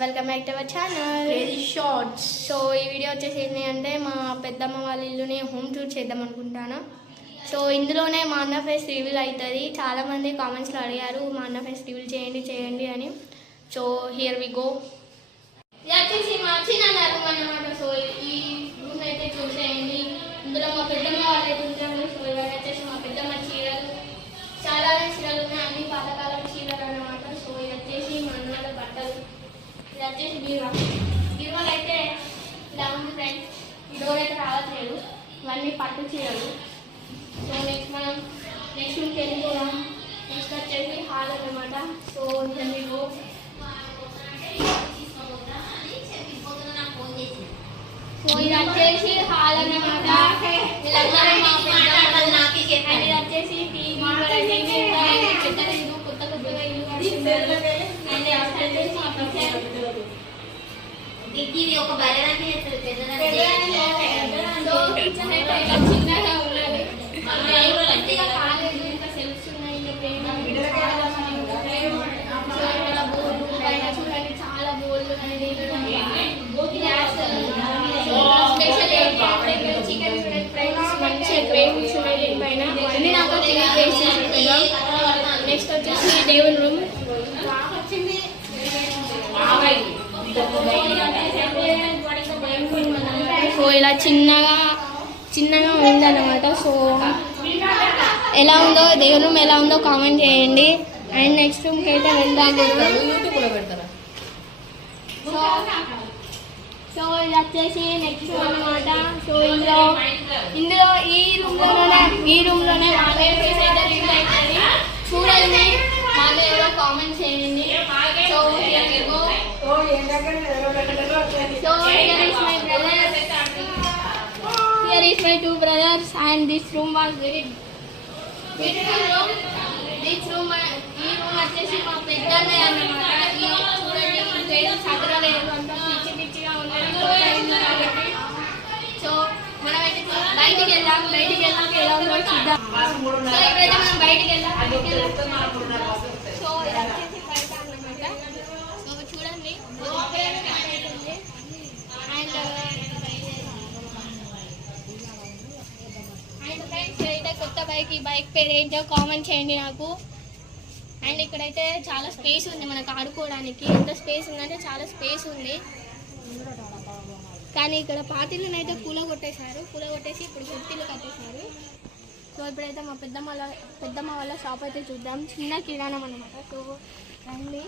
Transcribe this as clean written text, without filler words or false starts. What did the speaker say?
Welcome back to our channel crazy shorts. So ఈ video వచ్చేసి ఏంటి అంటే మా పెద్దమ్మ వాళ్ళ ఇల్లుని హోమ్ టూర్ చేద్దాం అనుకుంటాను. సో ఇందులోనే మా అన్న ఫేస్ రివీల్ అవుతుంది. చాలామంది కామెంట్స్లో అడిగారు మా అన్న ఫేస్ రివీల్ చేయండి అని. So here we go. ఇది వచ్చేసి మా చిన్న రూమ్ అన్నమాట. సో ఈ రూమ్ అయితే చూసేయండి. ఇందులో మా పెద్దమ్మ వాళ్ళు అయితే ఉంటారు. సో ఇవన్నీ వచ్చేసి మా పెద్దమ్మ చీరలు, చాలా చీరలు ఉన్నాయి, అన్ని పాతకాలం చీరలు అన్నమాట. సో ఇది వచ్చేసి మా అన్నల బట్టలు, ఇది వచ్చేసి బీరువాలు అయితే ఇలా ఉంది ఫ్రెండ్స్. ఈ డోర్ అయితే రావట్లేదు, ఇవన్నీ పట్టు చీరలు. సో నెక్స్ట్ మనం నెక్స్ట్ రూమ్కి వెళ్ళిపోదాం. నెక్స్ట్ వచ్చేసి హాల్ అన్నమాట. సో మీకు సో ఇది వచ్చేసి హాల్ అన్నమాట. వీళ్ళందరూ మా పెద్దమ్మ. అండ్ ఇది వచ్చేసి టీవీ పెద్ద ఇల్లు, కొత్తగా ఇల్లు కడుతున్నారు. అండ్ వచ్చేసి మా కిచెన్. ఇది ఒక బలరాన్ని చేస్తుంది సో కిచెన్ అయితే ఇలా చిన్నగా ఉన్నది. ఇంకా కాలేదు, ఇంకా సెల్ఫ్స్ ఉన్నాయి, ఇంకా పెయింట్ చూడండి, చాలా బోర్లు ఉన్నాయి. స్పెషల్ ఏంటంటే చికెన్ చూడండి ఫ్రెండ్స్, మంచిగా పెయింట్స్ ఉన్నాయి దీనిపైన. అన్ని నాకు క్లీన్ చేసి. నెక్స్ట్ వచ్చేసి దేవుని రూమ్. సో ఇలా చిన్నగా ఉందన్నమాట. సో ఎలా ఉందో దేవుని రూమ్ ఎలా ఉందో కామెంట్ చేయండి. అండ్ నెక్స్ట్ రూమ్కి అయితే వెళ్దాం. సో ఇది వచ్చేసి నెక్స్ట్ రూమ్ అన్నమాట. సో ఇందులో ఈ రూమ్లోనే చూడండి, వాళ్ళు ఎవరో కామెంట్ చేయండి. So here is my two brothers and this room was very beautiful room. This room ఈ రూమ్ వచ్చేసి మా పెద్దనే అన్నమాట. చూడండి పేరు చదరలేదు, అంతా పిచ్చిగా ఉన్నది కాబట్టి. సో మనమైతే బయటికి వెళ్ళాక ఎలా ఉందో చూద్దాం. సో ఇప్పుడైతే మనం బయటికి వెళ్దాం. సో ఇది వచ్చేసి బయట అన్నమాట. సో చూడండి అండ్ ఫ్రెండ్స్ అయితే కొత్త బైక్, ఈ బైక్ పేరు ఏంటో కామెంట్ చేయండి నాకు. అండ్ ఇక్కడైతే చాలా స్పేస్ ఉంది మనకు ఆడుకోవడానికి. ఎంత స్పేస్ ఉందంటే చాలా స్పేస్ ఉంది. కానీ ఇక్కడ పాతిళ్ళని అయితే కూలగొట్టేసి ఇప్పుడు కుర్తీలు కట్టేశారు. సో ఇప్పుడైతే మా పెద్దమ్మ వాళ్ళ షాప్ అయితే చూద్దాం. చిన్న కిరాణం అన్నమాట. సో రండి.